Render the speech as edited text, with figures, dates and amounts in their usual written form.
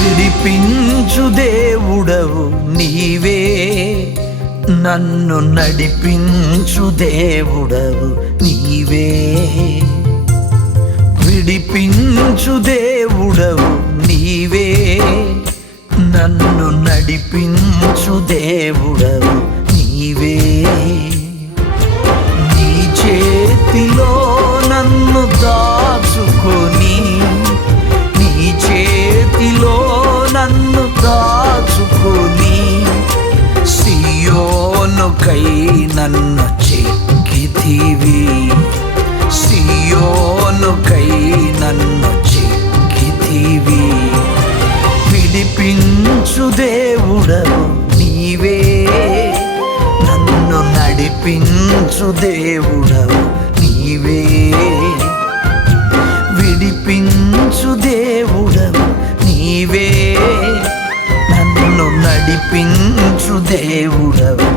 విడిపించు దేవుడవు నీవే, నన్ను నడిపించు దేవుడవు నీవే. విడిపించు దేవుడవు నీవే, నన్ను నడిపించు దేవుడవు నీవే. నీ చేతిలో నన్ను దాచుకొని, నీ చేతిలో నన్ను దాచుకొని, సియోనుకై నన్ను చెక్కితివి, సియోనుకై నన్ను చెక్కితివి. విడిపించు దేవుడవు నీవే, నన్ను నడిపించు దేవుడవు నీవే. విడిపించు దేవుడవు నీవే, నన్ను నడిపించు దేవుడవు